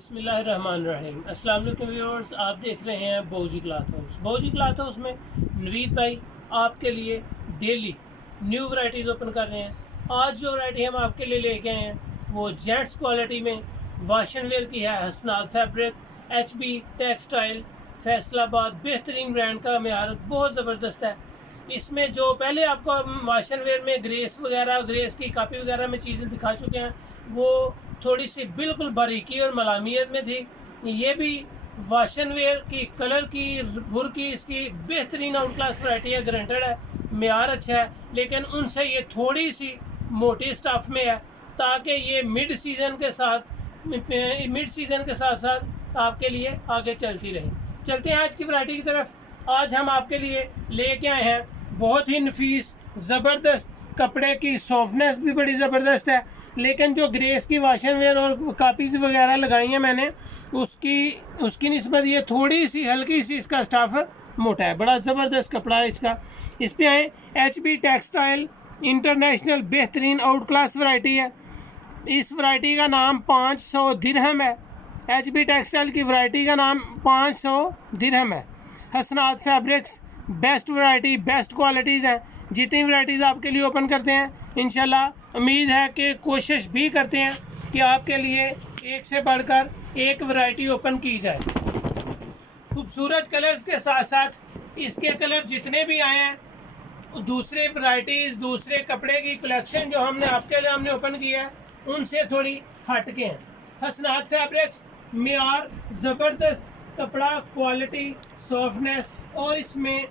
बिस्मिल्लाहिर्रहमानिर्रहीम। अस्सलाम वालेकुम व्यूअर्स, आप देख रहे हैं बौजी क्लॉथ हाउस। बौजी क्लॉथ हाउस में नवीद भाई आपके लिए डेली न्यू वैराइटीज़ ओपन कर रहे हैं। आज जो वैरायटी हम आपके लिए लेके आए हैं वो जेंट्स क्वालिटी में वाशन वेयर की है। हसनाद फैब्रिक, HB टेक्सटाइल, फैसलाबाद, बेहतरीन ब्रांड का म्यार बहुत ज़बरदस्त है। इसमें जो पहले आपको वाशन वेयर में ग्रेस वगैरह, ग्रेस की कापी वगैरह में चीज़ें दिखा चुके हैं, वो थोड़ी सी बिल्कुल बारीकी और मलामियत में थी। ये भी वाशन वेयर की कलर की भुर की इसकी बेहतरीन आउट क्लास वैरायटी है, गारंटेड है, म्यार अच्छा है, लेकिन उनसे ये थोड़ी सी मोटी स्टफ़ में है ताकि ये मिड सीज़न के साथ साथ आपके लिए आगे चलती रहे। चलते हैं आज की वैरायटी की तरफ। आज हम आपके लिए लेके आए हैं बहुत ही नफीस ज़बरदस्त कपड़े की सॉफ्टनेस भी बड़ी ज़बरदस्त है, लेकिन जो ग्रेस की वाशन वेयर और कापीज़ वगैरह लगाई हैं मैंने उसकी निस्बत ये थोड़ी सी हल्की सी इसका स्टाफ मोटा है। बड़ा ज़बरदस्त कपड़ा है इसका। इस पे आए HB टेक्सटाइल इंटरनेशनल बेहतरीन आउट क्लास वैरायटी है। इस वैरायटी का नाम 500 दिरहम है। HB टेक्सटाइल की वैरायटी का नाम 500 दिरहम है। हसनाद fabrics best variety, best qualities हैं। जितनी वैरायटीज़ आपके लिए ओपन करते हैं इंशाल्लाह उम्मीद है कि कोशिश भी करते हैं कि आपके लिए एक से बढ़कर एक वैरायटी ओपन की जाए। खूबसूरत कलर्स के साथ साथ इसके कलर जितने भी आए हैं, दूसरे वैरायटीज़, दूसरे कपड़े की कलेक्शन जो हमने आपके लिए हमने ओपन किया है उनसे थोड़ी हट के हैं। हसनाद फैब्रिक्स म्यार ज़बरदस्त कपड़ा, क्वालिटी, सॉफ्टनेस और इसमें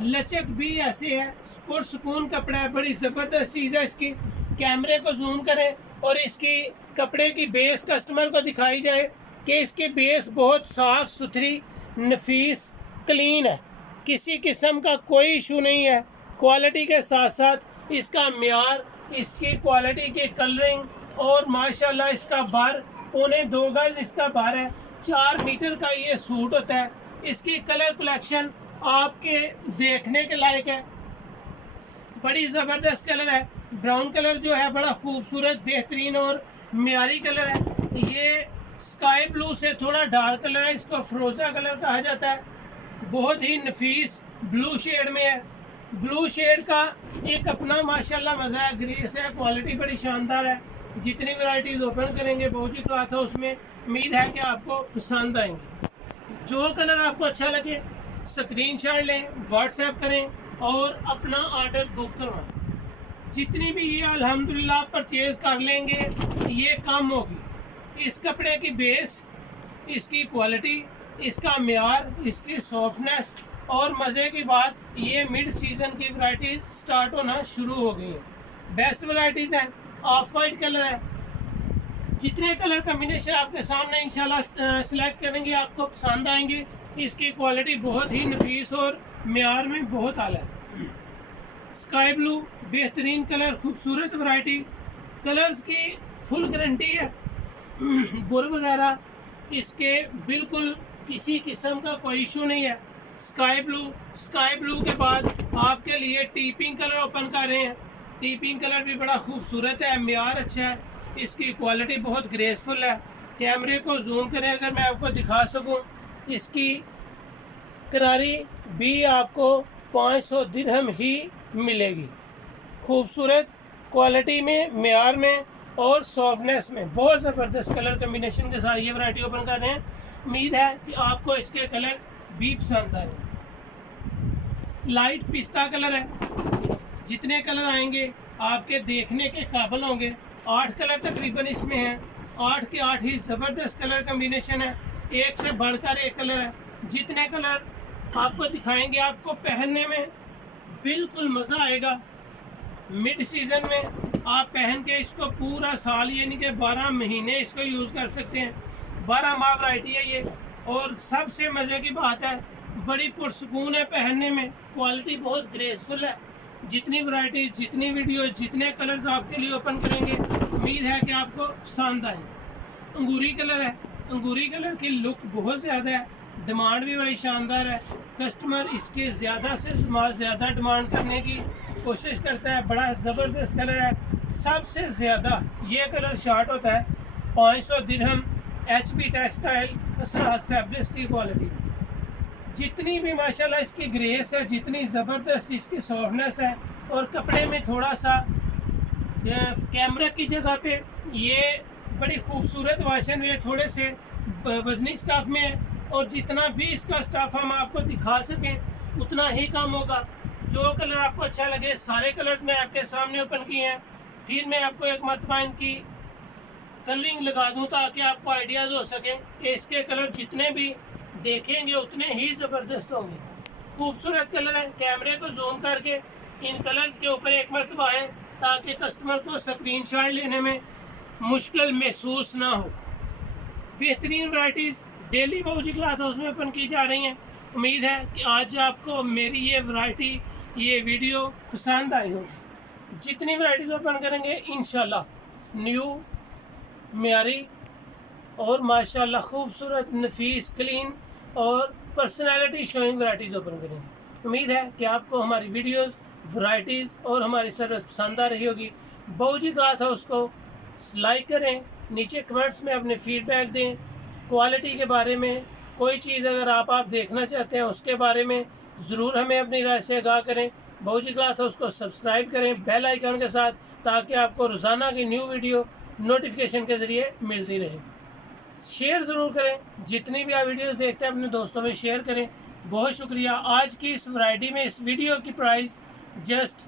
लचक भी ऐसे है, पुरसुकून कपड़ा है, बड़ी ज़बरदस्त चीज़ है। इसकी कैमरे को जूम करें और इसकी कपड़े की बेस कस्टमर को दिखाई जाए कि इसकी बेस बहुत साफ़ सुथरी, नफीस, क्लीन है, किसी किस्म का कोई इशू नहीं है। क्वालिटी के साथ साथ इसका म्यार, इसकी क्वालिटी की कलरिंग और माशाल्लाह इसका बार 1.25 गज इसका बार है। 4 मीटर का ये सूट होता है। इसकी कलर कलेक्शन आपके देखने के लायक है, बड़ी ज़बरदस्त कलर है। ब्राउन कलर जो है बड़ा खूबसूरत, बेहतरीन और म्यारी कलर है। ये स्काई ब्लू से थोड़ा डार्क कलर है, इसको फ़रोज़ा कलर कहा जाता है। बहुत ही नफीस ब्लू शेड में है। ब्लू शेड का एक अपना माशाल्लाह मज़ा है, ग्रेस है, क्वालिटी बड़ी शानदार है। जितनी वैरायटीज़ ओपन करेंगे बौजी क्लॉथ हाउस में उम्मीद है कि आपको पसंद आएंगी। जो कलर आपको अच्छा लगे स्क्रीनशॉट लें, व्हाट्सएप करें और अपना ऑर्डर बुक करवाएं। जितनी भी ये अल्हम्दुलिल्लाह परचेज़ कर लेंगे ये कम होगी। इस कपड़े की बेस, इसकी क्वालिटी, इसका म्यार, इसकी सॉफ्टनेस और मज़े की बात, ये मिड सीज़न की वैरायटी स्टार्ट होना शुरू हो गई है। बेस्ट वैरायटीज़ हैं। ऑफ वाइट कलर है। जितने कलर कम्बिनेशन आपके सामने इंशाल्लाह सिलेक्ट करेंगे आपको पसंद आएंगे। इसकी क्वालिटी बहुत ही नफीस और म्यार में बहुत आला है। स्काई ब्लू बेहतरीन कलर, खूबसूरत वैरायटी, कलर्स की फुल गारंटी है। बुर वगैरह इसके बिल्कुल किसी किस्म का कोई इशू नहीं है। स्काई ब्लू के बाद आपके लिए टीपिंग कलर ओपन कर रहे हैं। टीपिंग कलर भी बड़ा खूबसूरत है, म्यार अच्छा है, इसकी क्वालिटी बहुत ग्रेसफुल है। कैमरे को जूम करें अगर मैं आपको दिखा सकूं, इसकी किनारी भी आपको 500 दिरहम ही मिलेगी। खूबसूरत क्वालिटी में, म्यार में और सॉफ्टनेस में, बहुत ज़बरदस्त कलर कम्बिनेशन के साथ ये वैरायटी ओपन कर रहे हैं। उम्मीद है कि आपको इसके कलर भी पसंद आए। लाइट पिस्ता कलर है। जितने कलर आएंगे आपके देखने के काबिल होंगे। 8 कलर तकरीबन इसमें हैं। 8 के 8 ही ज़बरदस्त कलर कम्बिनेशन है, एक से बढ़कर एक कलर है। जितने कलर आपको दिखाएंगे आपको पहनने में बिल्कुल मज़ा आएगा। मिड सीज़न में आप पहन के इसको पूरा साल यानी कि 12 महीने इसको यूज़ कर सकते हैं। 12 माह वैरायटी है ये। और सबसे मज़े की बात है, बड़ी पुरसुकून है पहनने में, क्वालिटी बहुत ग्रेसफुल है। जितनी वैरायटी, जितनी वीडियो, जितने कलर्स आपके लिए ओपन करेंगे उम्मीद है कि आपको पसंद आए। अंगूरी कलर है। अंगूरी कलर की लुक बहुत ज़्यादा है, डिमांड भी बड़ी शानदार है। कस्टमर इसके ज़्यादा से ज़्यादा डिमांड करने की कोशिश करता है। बड़ा ज़बरदस्त कलर है। सबसे ज़्यादा ये कलर शार्ट होता है 500 दिरहम HB टेक्सटाइल असरात फैब्रिक्स की क्वालिटी। जितनी भी माशाल्लाह इसकी ग्रेस है, जितनी ज़बरदस्त इसकी सॉफ्टनेस है, और कपड़े में थोड़ा सा कैमरे की जगह पे ये बड़ी खूबसूरत वाशन में थोड़े से वजनी स्टाफ में है, और जितना भी इसका स्टाफ हम आपको दिखा सकें उतना ही कम होगा। जो कलर आपको अच्छा लगे, सारे कलर्स मैं आपके सामने ओपन किए हैं। फिर मैं आपको एक मरतबा इनकी कलरिंग लगा दूं ताकि आपको आइडियाज़ हो सकें कि इसके कलर जितने भी देखेंगे उतने ही ज़बरदस्त होंगे। खूबसूरत कलर है। कैमरे को जूम करके इन कलर्स के ऊपर एक मरतबा है ताकि कस्टमर को स्क्रीनशॉट लेने में मुश्किल महसूस ना हो। बेहतरीन वैराइटीज़ डेली बाबूजी क्लॉथ हाउस में ओपन की जा रही हैं। उम्मीद है कि आज आपको मेरी ये वैरायटी, ये वीडियो पसंद आई हो। जितनी वैराइटीज़ ओपन करेंगे इंशाल्लाह न्यू, म्यारी और माशाल्लाह खूबसूरत, नफीस, क्लीन और पर्सनैलिटी शोइंग वैराइटीज़ ओपन करेंगे। उम्मीद है कि आपको हमारी वीडियोज़, वैराइटीज़ और हमारी सर्विस पसंद आ रही होगी। बाबूजी क्लॉथ हाउस को लाइक करें, नीचे कमेंट्स में अपने फीडबैक दें। क्वालिटी के बारे में कोई चीज़ अगर आप देखना चाहते हैं उसके बारे में ज़रूर हमें अपनी राय से आगाह करें। बाबूजी क्लॉथ हाउस को सब्सक्राइब करें बेल आइकन के साथ, ताकि आपको रोज़ाना की न्यू वीडियो नोटिफिकेशन के ज़रिए मिलती रहे। शेयर ज़रूर करें, जितनी भी आप वीडियोस देखते हैं अपने दोस्तों में शेयर करें। बहुत शुक्रिया। आज की इस वैरायटी में इस वीडियो की प्राइस जस्ट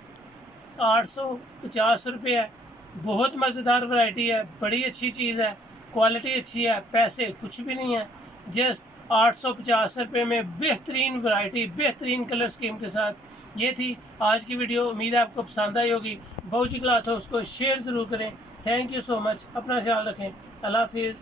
850 रुपये है। बहुत मज़ेदार वैरायटी है, बड़ी अच्छी चीज़ है, क्वालिटी अच्छी है, पैसे कुछ भी नहीं है। जस्ट 850 रुपये में बेहतरीन वैरायटी, बेहतरीन कलर स्कीम के साथ ये थी आज की वीडियो। उम्मीद है आपको पसंद आई होगी। बाबूजी क्लॉथ हाउस को शेयर ज़रूर करें। Thank you so much. अपना ख्याल रखें। अल्लाह हाफिज़।